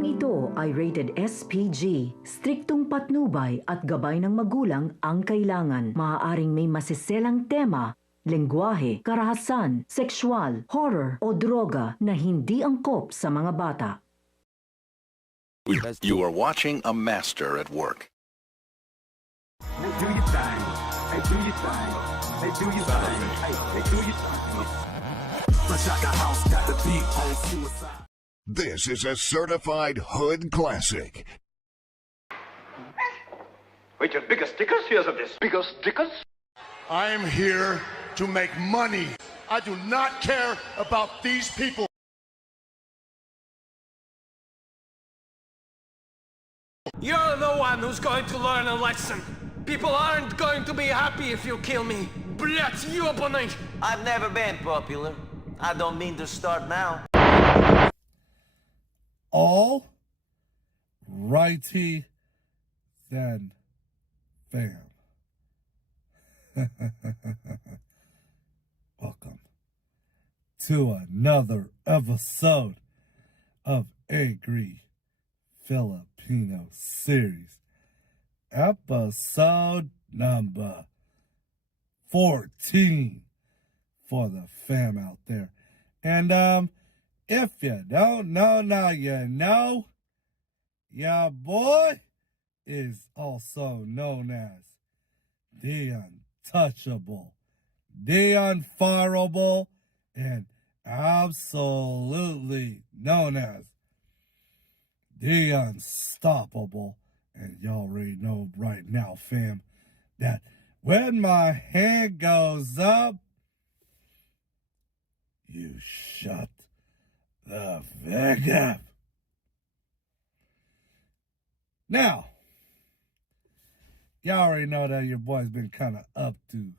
Programang ito ay rated SPG. Striktong patnubay at gabay ng magulang ang kailangan. Maaaring may masiselang tema, lengguwahe, karahasan, sexual, horror o droga na hindi angkop sa mga bata. You are watching a master at work. Do your thing. Hey, do your thing. Hey, do your thing. Hey, do your thing. Fresh out the house, got the beat on suicide. This is a certified hood classic. Wait, your bigger stickers? Here's of this. Bigger stickers? I'm here to make money. I do not care about these people. You're the one who's going to learn a lesson. People aren't going to be happy if you kill me. Blять, ёбаный! I've never been popular. I don't mean to start now. All righty then, fam. Welcome to another episode of Angry Filipino Series, episode number 14 for the fam out there. And if you don't know, now you know. Your boy is also known as the untouchable, the unfireable, and absolutely known as the unstoppable. And y'all already know right now, fam, that when my hand goes up, you shut the fuck up. Now, y'all already know that your boy's been kind of up to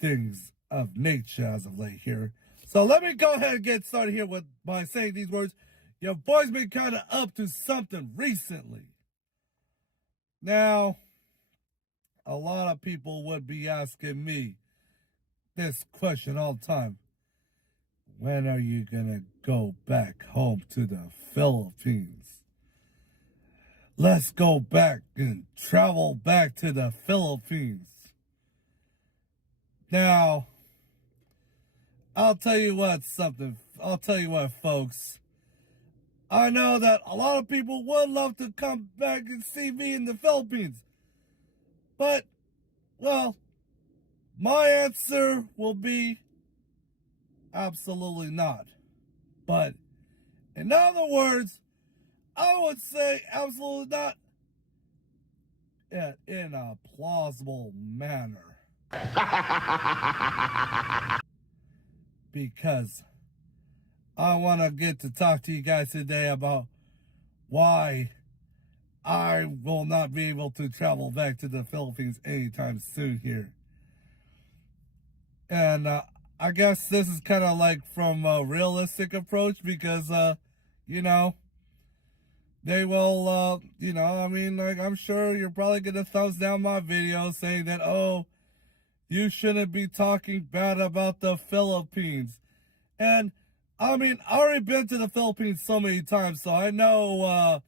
things of nature as of late here. So let me go ahead and get started here by saying these words. Your boy's been kind of up to something recently. Now, a lot of people would be asking me this question all the time. When are you going to go back home to the Philippines? Let's go back and travel back to the Philippines. Now, I'll tell you what, folks. I know that a lot of people would love to come back and see me in the Philippines. But, well, my answer will be absolutely not. But, in other words, I would say absolutely not in a plausible manner. Because I want to get to talk to you guys today about why I will not be able to travel back to the Philippines anytime soon here. And I guess this is kind of like from a realistic approach because, they will, I'm sure you're probably going to thumbs down my video saying that, oh, you shouldn't be talking bad about the Philippines. And, I already been to the Philippines so many times, so I know,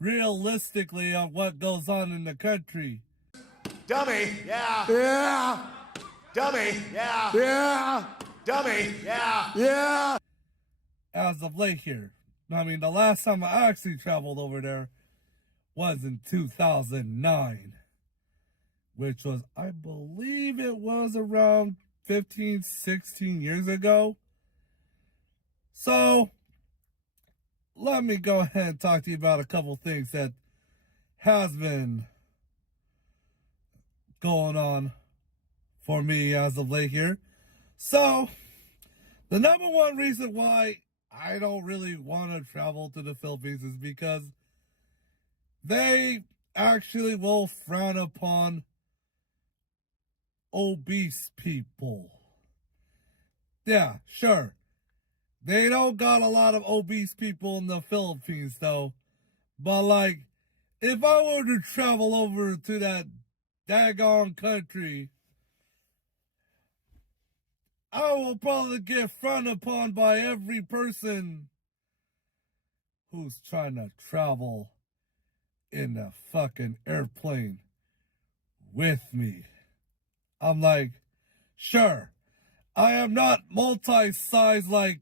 realistically what goes on in the country. Dummy, yeah. Yeah. Dummy, yeah. Yeah. Dummy, yeah. Yeah. As of late here. The last time I actually traveled over there was in 2009, which was, I believe it was around 15, 16 years ago. So, let me go ahead and talk to you about a couple things that has been going on for me as of late here. So, the number one reason why I don't really want to travel to the Philippines is because they actually will frown upon obese people. Yeah, sure. They don't got a lot of obese people in the Philippines, though. But, if I were to travel over to that daggone country, I will probably get frowned upon by every person who's trying to travel in the fucking airplane with me. I'm like, sure, I am not multi-size like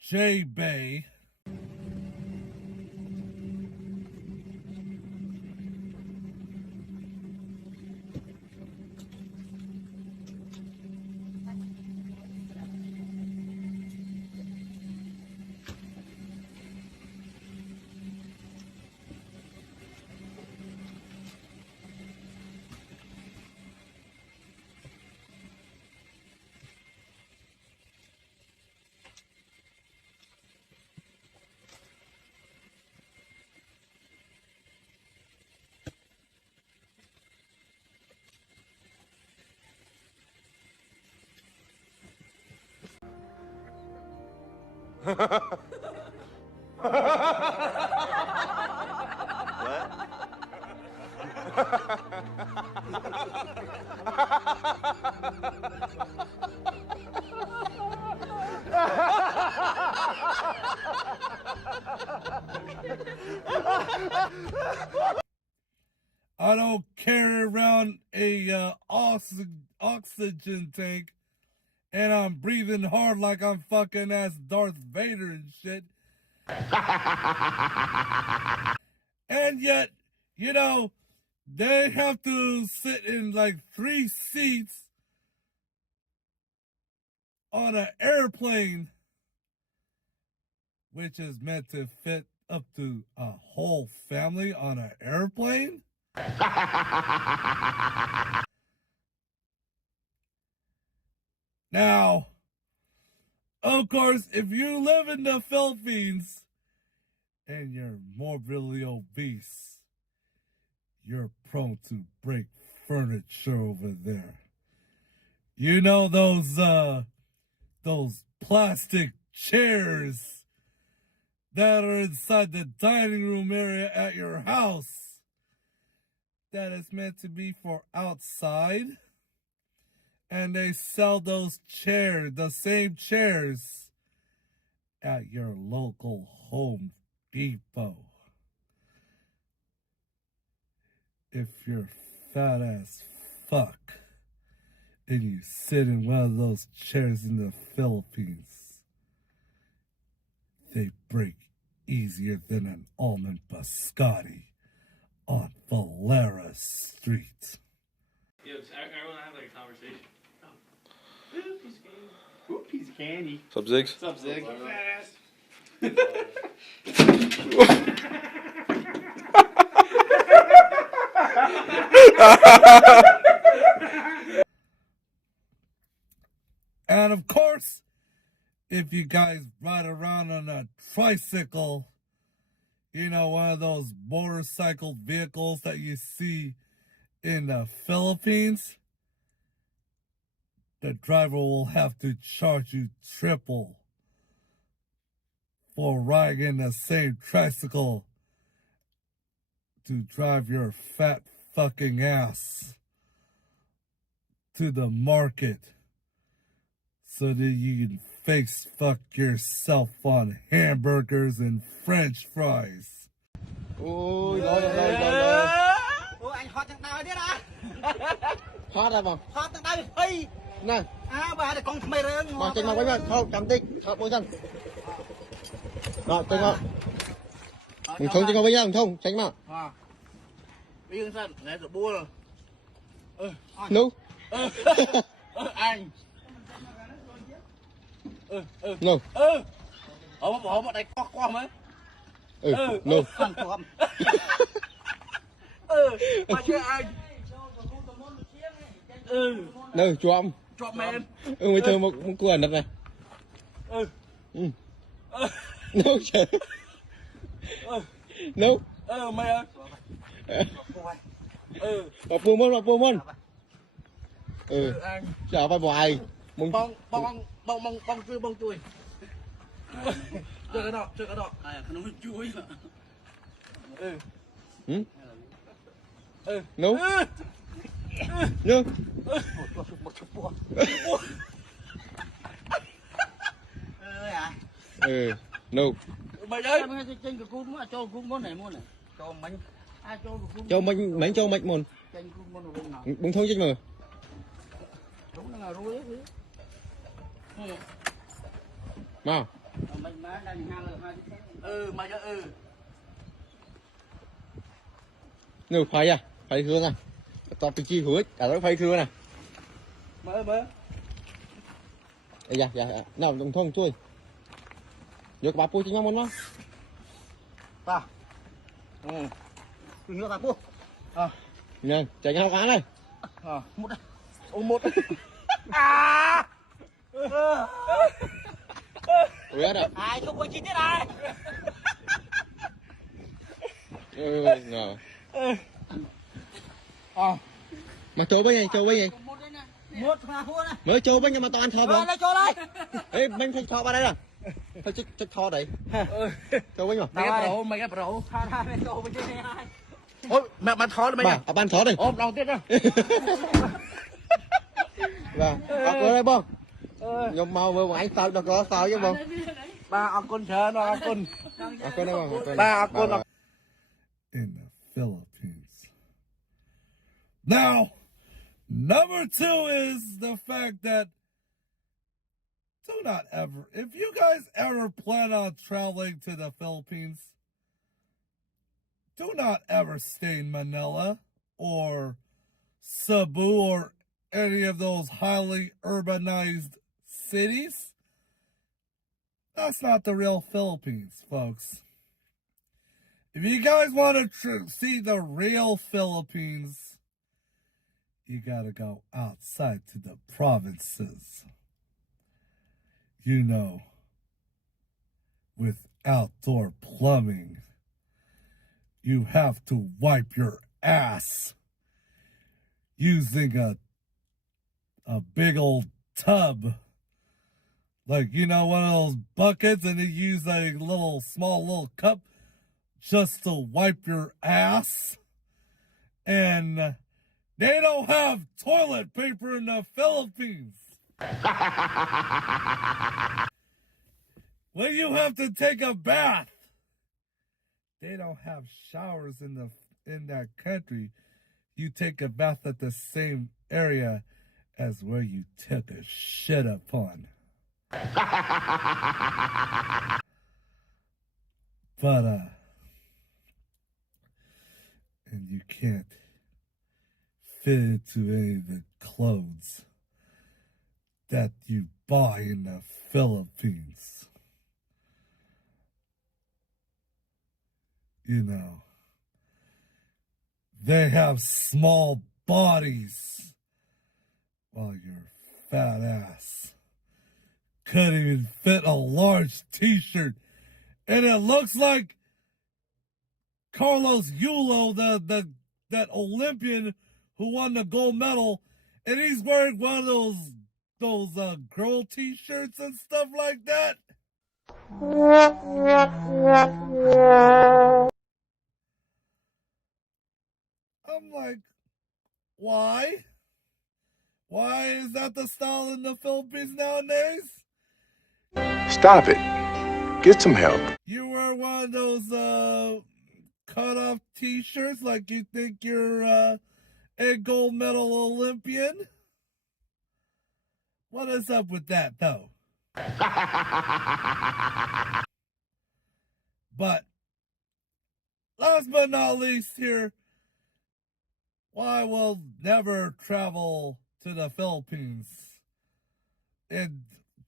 J-Bay. I don't carry around a oxygen tank and I'm breathing hard like I'm fucking ass Darth Vader and shit. And yet, you know, they have to sit in like 3 seats on an airplane, which is meant to fit up to a whole family on an airplane. Now, of course, if you live in the Philippines and you're morbidly obese, you're prone to break furniture over there. You know those plastic chairs that are inside the dining room area at your house that is meant to be for outside? And they sell those chairs, the same chairs, at your local Home Depot. If you're fat as fuck and you sit in one of those chairs in the Philippines, they break easier than an almond biscotti on Valera Street. Yeah, everyone have like a conversation. Ooh, piece of candy. What's up, Ziggs? What's up, Zig? And of course, if you guys ride around on a tricycle, you know, one of those motorcycle vehicles that you see in the Philippines, the driver will have to charge you triple for riding in the same tricycle to drive your fat fucking ass to the market so that you can face fuck yourself on hamburgers and French fries. Ôi, rồi. Ủa, anh hot thằng nào thế à? Hot à bông? Hot thằng nào phi. Nè. À, bà để con mày rồi. Mà trên mà quay mà, thôi, cầm tích, hot bôi chân. Rồi, trên mà. Mình không trên mà bây giờ, không, tránh mà. À. Bây giờ sao, nãy rồi bua rồi. Nú. Anh. No. Họ bỏ đây qua mấy. No. Mà chứ anh. No, chom. Chom em. Mày thơ một quần đất này. No, trời. No. Mày ơi. Bà phu môn. Chả phải bỏ ai. Bông chui. Chơi cái đó. À, nó chui. No. No. Một No. Mày ơi. Trên cái cuốn mua cho cuốn món này mua này. Cho mình. Cho mình cho mình môn. Trên cuốn món bên nào. Bung thôi chứ mà. Đúng là rồi đấy. Mà. Mình má đang ngang rồi. Mày ơi. Nửa phải à? Phải thương à? Tao tự chi hứa, à nó phải thương nè. Mơ. Dạ. Nào đồng thông chui. Vô cái bà pu cho nhau môn đó. Ta. Nước ta pu. Nè, chạy nhau cá này. Một đây. Một. Ủa đó. Ai không có chi tiết này. Ngờ. Mà trâu bấy gì? Một mà thua nè. Mới trâu bấy nhưng mà tao ăn thò rồi. Đây trâu đây. Ê, mình phải thò vào đây nè. Phải chết thò đấy. Trâu bấy mà. Mày cái bro. Tha mày trâu bên trên này. Ôi, mẹ thó mày. Bà ban thó đây. Ôm đầu tiết đó. Vâng, ở đây bông. Nhưng mau vừa anh sao đâu có sao chứ bông. Ba ông con chờ nó ông con. Con đây bông. Ba ông con. In the Philippines. Now, number 2 is the fact that do not ever, if you guys ever plan on traveling to the Philippines, do not ever stay in Manila or Cebu or any of those highly urbanized cities. That's not the real Philippines, folks. If you guys want to see the real Philippines, you gotta go outside to the provinces. You know, with outdoor plumbing, you have to wipe your ass using a big old tub. Like, you know, one of those buckets, and you use a small little cup just to wipe your ass. And they don't have toilet paper in the Philippines. When you have to take a bath, they don't have showers in that country. You take a bath at the same area as where you took a shit upon. But and you can't fit into any of the clothes that you buy in the Philippines. You know, they have small bodies while your fat ass couldn't even fit a large t-shirt. And it looks like Carlos Yulo, that Olympian who won the gold medal, and he's wearing one of those girl t-shirts and stuff like that. I'm like, why? Why is that the style in the Philippines nowadays? Stop it. Get some help. You wear one of those cut-off t-shirts like you think you're a gold medal Olympian? What is up with that, though? But last but not least here, why we'll never travel to the Philippines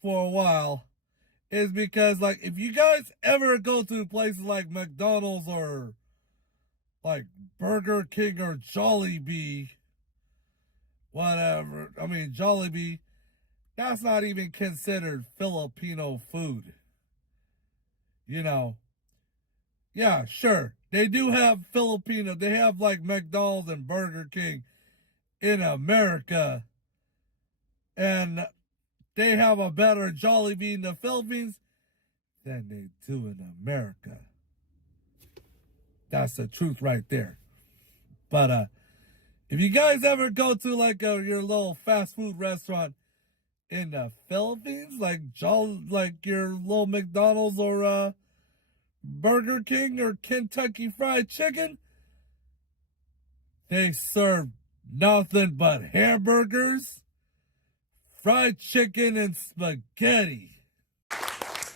for a while is because, like, if you guys ever go to places like McDonald's or like Burger King or Jollibee, whatever, I mean, Jollibee, that's not even considered Filipino food. You know, yeah, sure, they do have Filipino, they have like McDonald's and Burger King in America, and they have a better Jollibee in the Philippines than they do in America. That's the truth right there. But if you guys ever go to like your little fast food restaurant in the Philippines, like your little McDonald's or Burger King or Kentucky Fried Chicken, they serve nothing but hamburgers, fried chicken, and spaghetti.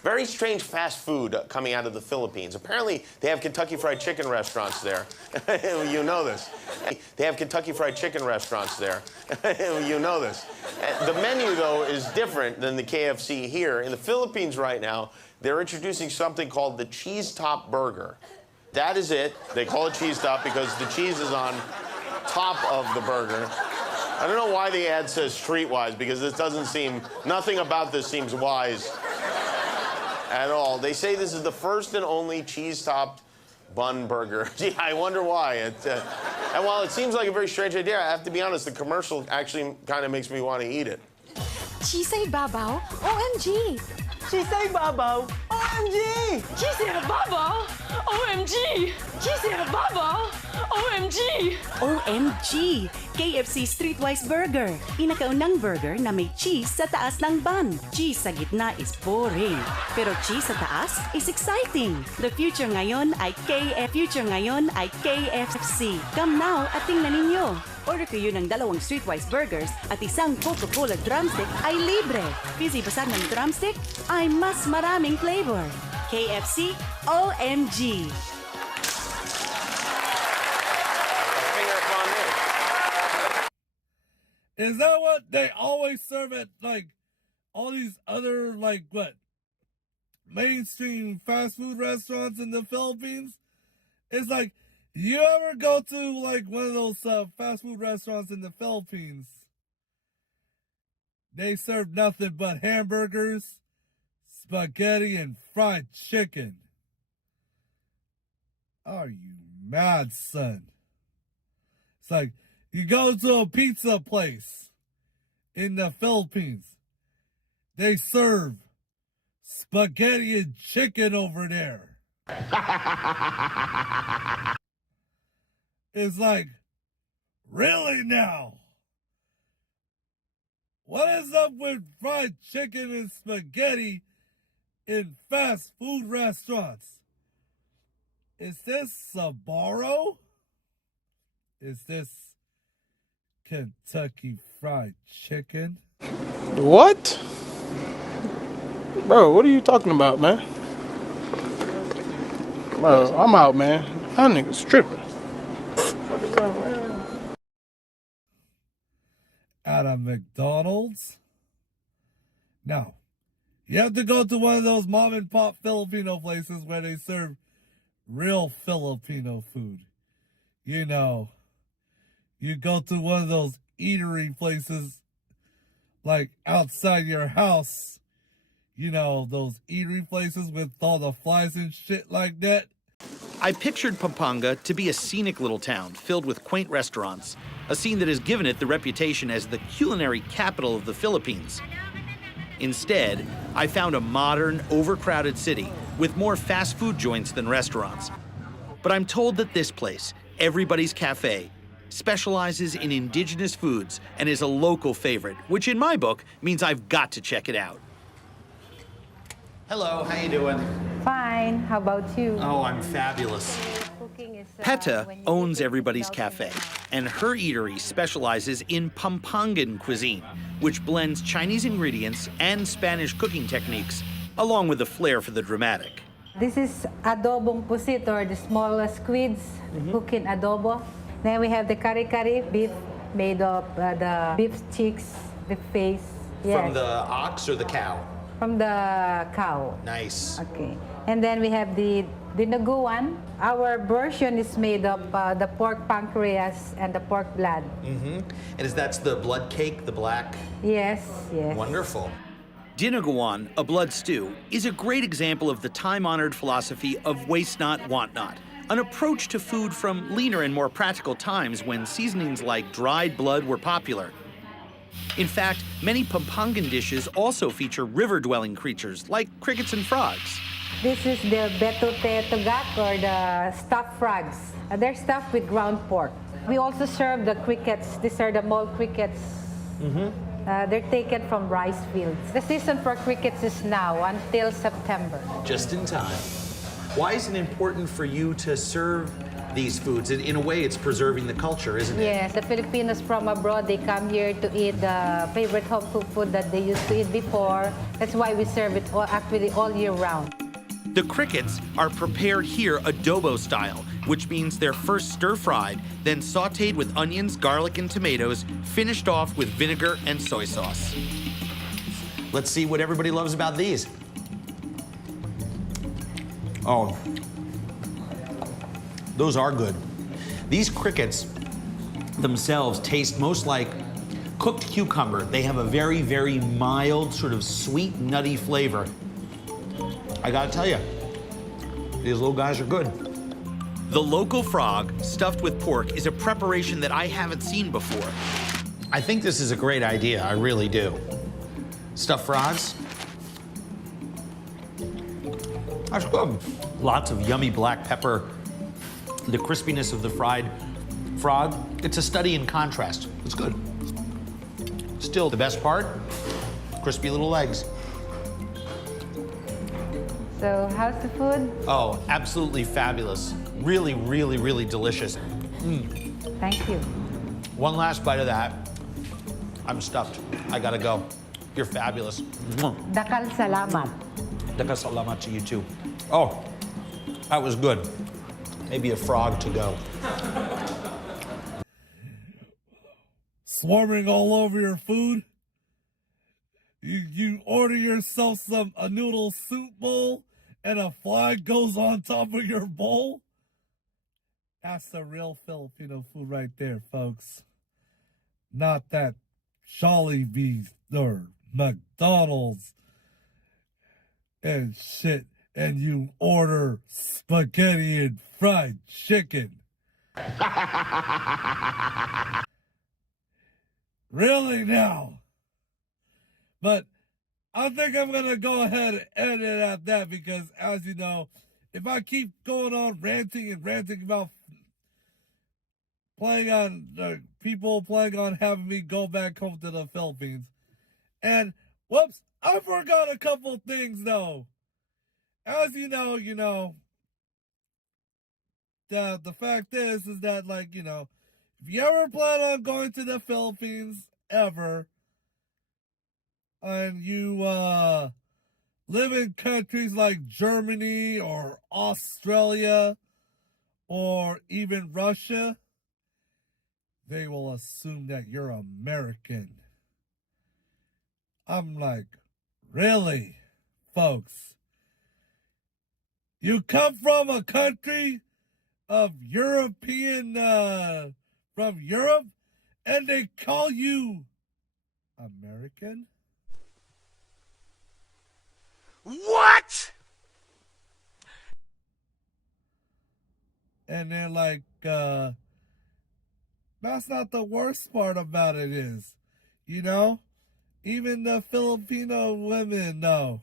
Very strange fast food coming out of the Philippines. Apparently, they have Kentucky Fried Chicken restaurants there. You know this. They have Kentucky Fried Chicken restaurants there. You know this. The menu, though, is different than the KFC here. In the Philippines right now, they're introducing something called the Cheese Top Burger. That is it. They call it Cheese Top because the cheese is on top of the burger. I don't know why the ad says streetwise, because this doesn't seem, nothing about this seems wise at all. They say this is the first and only cheese-topped bun burger. Gee, I wonder why. And while it seems like a very strange idea, I have to be honest, the commercial actually kind of makes me want to eat it. Chisay babaw? OMG! Chisay babaw? OMG! Chisay babaw? OMG! Chisay babaw? OMG! OMG! KFC Streetwise Burger. Pinakaunang burger na may cheese sa taas ng bun. Cheese sa gitna is boring. Pero cheese sa taas is exciting. The future ngayon ay KFC. Come now at tingnan ninyo. Order kayo ng 2 Streetwise Burgers at isang Coca-Cola drumstick ay libre. Fizzy basag ng drumstick ay mas maraming flavor. KFC OMG! Is that what they always serve at, like, all these other, like, what, mainstream fast food restaurants in the Philippines? It's like, you ever go to, like, one of those fast food restaurants in the Philippines? They serve nothing but hamburgers, spaghetti, and fried chicken. Are you mad, son? It's like, you go to a pizza place in the Philippines. They serve spaghetti and chicken over there. It's like, really now? What is up with fried chicken and spaghetti in fast food restaurants? Is this Sbarro? Is this Kentucky Fried Chicken? What? Bro, what are you talking about, man? Bro, I'm out, man. That nigga's tripping. What is up, man? At a McDonald's? Now, you have to go to one of those mom and pop Filipino places where they serve real Filipino food. You know, you go to one of those eatery places, like outside your house. You know, those eatery places with all the flies and shit like that. I pictured Pampanga to be a scenic little town filled with quaint restaurants, a scene that has given it the reputation as the culinary capital of the Philippines. Instead, I found a modern, overcrowded city with more fast food joints than restaurants. But I'm told that this place, Everybody's Cafe, specializes in indigenous foods and is a local favorite, which in my book means I've got to check it out. Hello, how you doing? Fine, how about you? Oh, I'm fabulous. Peta owns Everybody's Cafe, and her eatery specializes in Pampangan cuisine, which blends Chinese ingredients and Spanish cooking techniques, along with a flair for the dramatic. This is adobong pusit, or the small squids, cooking adobo. Then we have the kari-kari beef made of the beef cheeks, the face. Yes. From the ox or the cow? From the cow. Nice. Okay. And then we have the dinuguan. Our version is made of the pork pancreas and the pork blood. And that's the blood cake, the black? Yes, yes. Wonderful. Dinuguan, a blood stew, is a great example of the time-honored philosophy of waste not, want not, an approach to food from leaner and more practical times when seasonings like dried blood were popular. In fact, many Pampangan dishes also feature river-dwelling creatures like crickets and frogs. This is the betute tugak, or the stuffed frogs. They're stuffed with ground pork. We also serve the crickets. These are the mole crickets. They're taken from rice fields. The season for crickets is now until September. Just in time. Why is it important for you to serve these foods? In a way, it's preserving the culture, isn't it? Yes, the Filipinos from abroad, they come here to eat the favorite home cooked food that they used to eat before. That's why we serve it actually all year round. The crickets are prepared here adobo style, which means they're first stir-fried, then sautéed with onions, garlic, and tomatoes, finished off with vinegar and soy sauce. Let's see what everybody loves about these. Oh, those are good. These crickets themselves taste most like cooked cucumber. They have a very, very mild, sort of sweet, nutty flavor. I gotta tell you, these little guys are good. The local frog, stuffed with pork, is a preparation that I haven't seen before. I think this is a great idea, I really do. Stuffed frogs. That's good. Lots of yummy black pepper. The crispiness of the fried frog. It's a study in contrast. It's good. Still, the best part, crispy little legs. So how's the food? Oh, absolutely fabulous. Really, really, really delicious. Thank you. One last bite of that. I'm stuffed. I gotta go. You're fabulous. Dakal salamat. Dakal salamat to you too. Oh, that was good. Maybe a frog to go. Swarming all over your food. You order yourself a noodle soup bowl and a fly goes on top of your bowl. That's the real Filipino food right there, folks. Not that Jollibee or McDonald's and shit, and you order spaghetti and fried chicken. Really now? But I think I'm going to go ahead and end it at that because, as you know, if I keep going on ranting about people playing on having me go back home to the Philippines. And, whoops, I forgot a couple things, though. As you know, the fact is that, like, if you ever plan on going to the Philippines, ever, and you live in countries like Germany or Australia or even Russia, they will assume that you're American. I'm like, really, folks? You come from a country of European, from Europe, and they call you American? What? And they're like, that's not the worst part about it is, even the Filipino women know.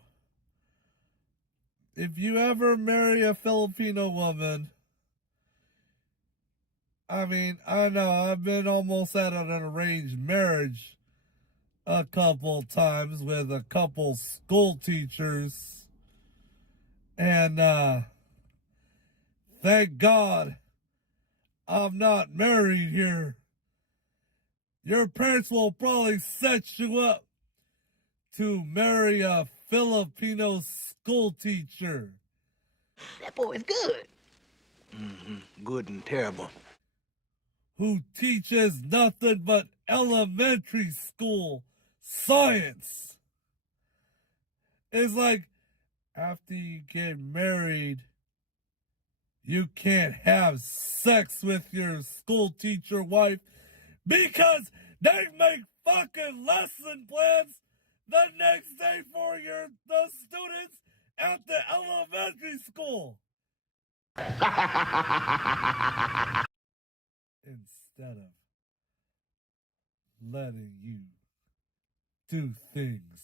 If you ever marry a Filipino woman, I mean, I know I've been almost at an arranged marriage a couple times with a couple school teachers. And thank God I'm not married here. Your parents will probably set you up to marry a Filipino school teacher. That boy is good. Mm-hmm. Good and terrible. Who teaches nothing but elementary school science. It's like, after you get married, you can't have sex with your school teacher wife because they make fucking lesson plans the next day for the students at the elementary school. Instead of letting you do things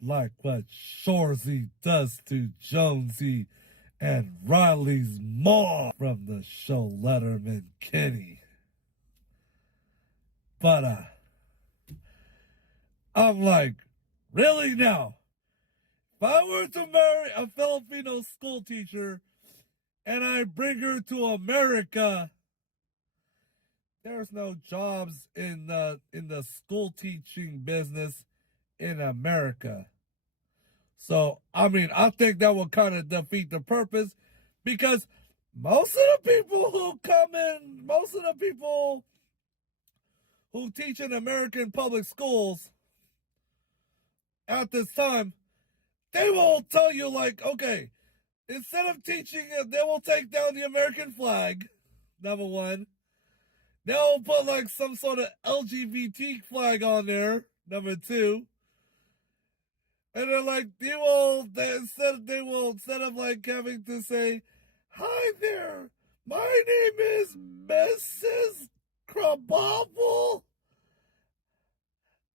like what Shorzy does to Jonesy and Riley's mom from the show Letterman Kenny. But I'm like, really now? If I were to marry a Filipino school teacher and I bring her to America, there's no jobs in the school teaching business in America. So, I mean, I think that will kind of defeat the purpose, because most of the people who come in, most of the people who teach in American public schools at this time, they will tell you, like, okay, instead of teaching it, they will take down the American flag, number one. They'll put like some sort of LGBT flag on there, number two. And they're like, instead of like having to say, hi there, my name is Mrs. Krabappel.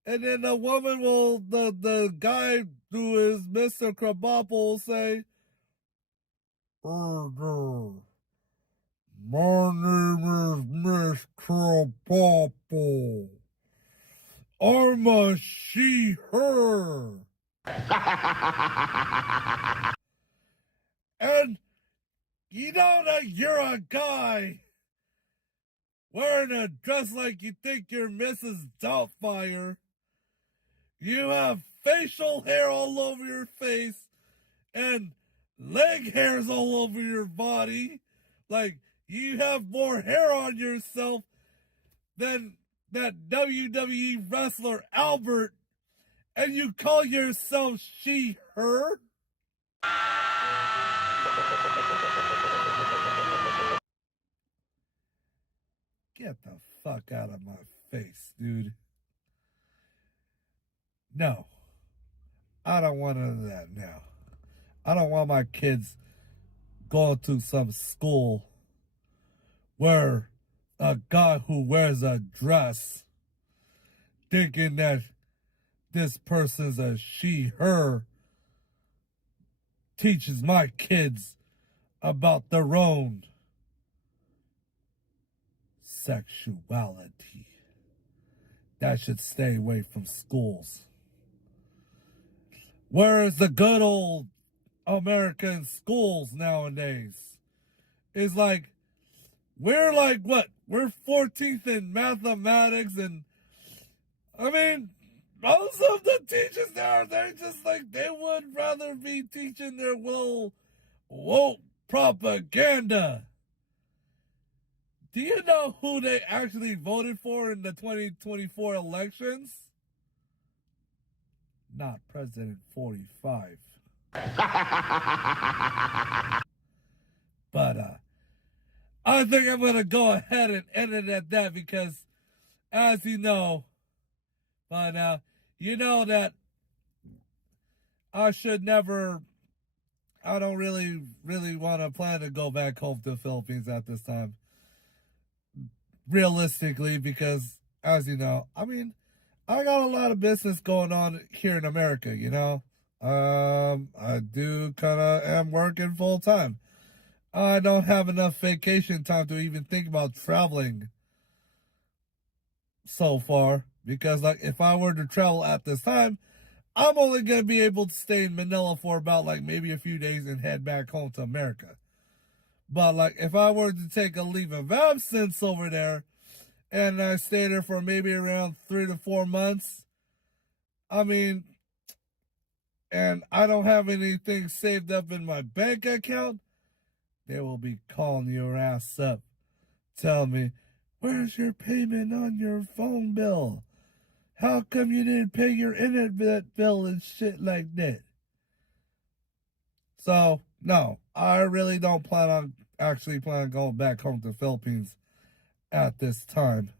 And then the woman will, the guy who is Mr. Krabappel will say, my name is Miss Krabappel. I'm a she, her. And you know that you're a guy wearing a dress like you think you're Mrs. Doubtfire. You have facial hair all over your face and leg hairs all over your body. Like, you have more hair on yourself than that WWE wrestler Albert, and you call yourself she, her? Get the fuck out of my face, dude. No. I don't want none of that now. I don't want my kids going to some school where a guy who wears a dress thinking that this person's a she, her, teaches my kids about their own sexuality. That should stay away from schools. Whereas the good old American schools nowadays is like, we're like, what? We're 14th in mathematics, and I mean, most of the teachers there, they're just like, they would rather be teaching their little woke propaganda. Do you know who they actually voted for in the 2024 elections? Not President 45. But I think I'm going to go ahead and end it at that, because as you know, by now, you know that I don't really want to plan to go back home to the Philippines at this time. Realistically, because as you know, I mean, I got a lot of business going on here in America, you know. I do kind of am working full time. I don't have enough vacation time to even think about traveling so far, because like if I were to travel at this time, I'm only going to be able to stay in Manila for about like maybe a few days and head back home to America. But like if I were to take a leave of absence over there and I stay there for maybe around 3 to 4 months, I mean, and I don't have anything saved up in my bank account, they will be calling your ass up, telling me, where's your payment on your phone bill? How come you didn't pay your internet bill and shit like that? So, no, I really don't plan on going back home to the Philippines at this time,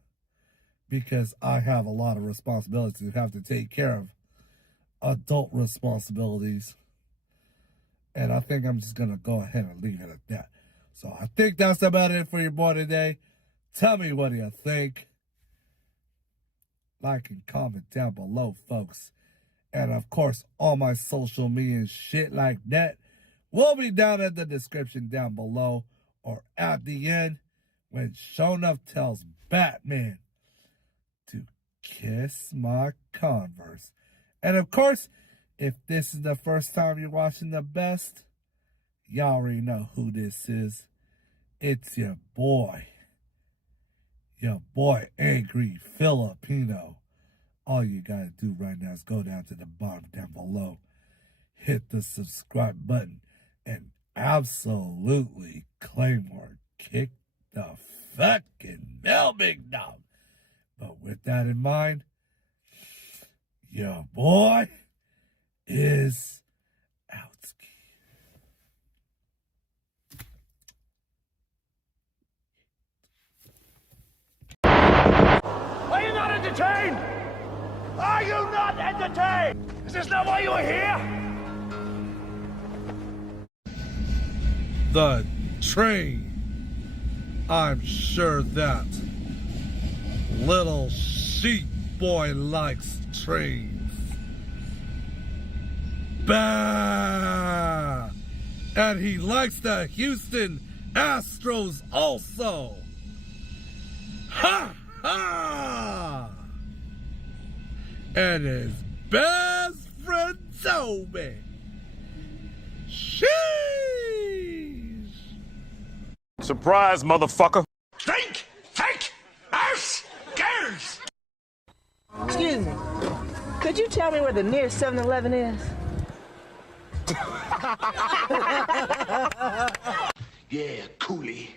because I have a lot of responsibilities to have to take care of, adult responsibilities. And I think I'm just going to go ahead and leave it at that. So I think that's about it for your boy today. Tell me what you think. Like and comment down below, folks. And of course, all my social media and shit like that will be down in the description down below, or at the end when Shonuff tells Batman to Kiss my Converse. And of course, if this is the first time you're watching The Best, y'all already know who this is. It's your boy, Angry Filipino. All you gotta do right now is go down to the bottom down below, hit the subscribe button, and absolutely claim or kick the fucking mail, big dog. But with that in mind, your boy is outski. Are you not entertained? Are you not entertained? Is this not why you are here? The train. I'm sure that little sheep boy likes trains. Bah! And he likes the Houston Astros also. Ha ha! And his best friend Toby. Sheesh! Surprise, motherfucker. Think! Ass! Girls! Excuse me. Could you tell me where the nearest 7-Eleven is? Yeah, coolie.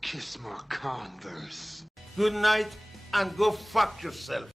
Kiss my Converse. Good night and go fuck yourself.